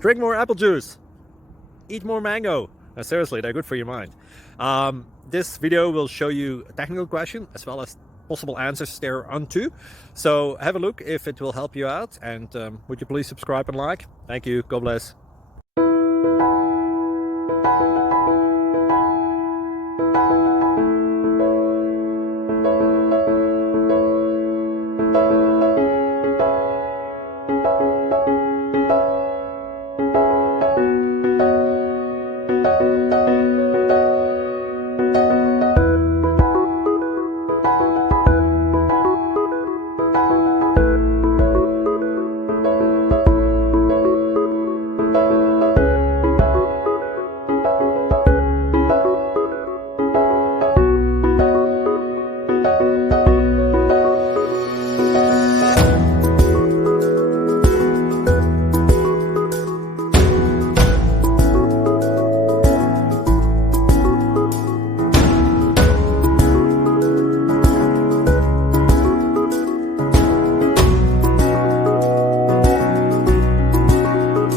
Drink more apple juice. Eat more mango. No, seriously, they're good for your mind. This video will show you a technical question as well as possible answers thereunto. So have a look if it will help you out, and would you please subscribe and like? Thank you. God bless.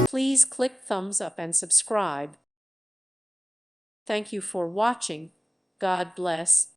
Please click thumbs up and subscribe. Thank you for watching. God bless.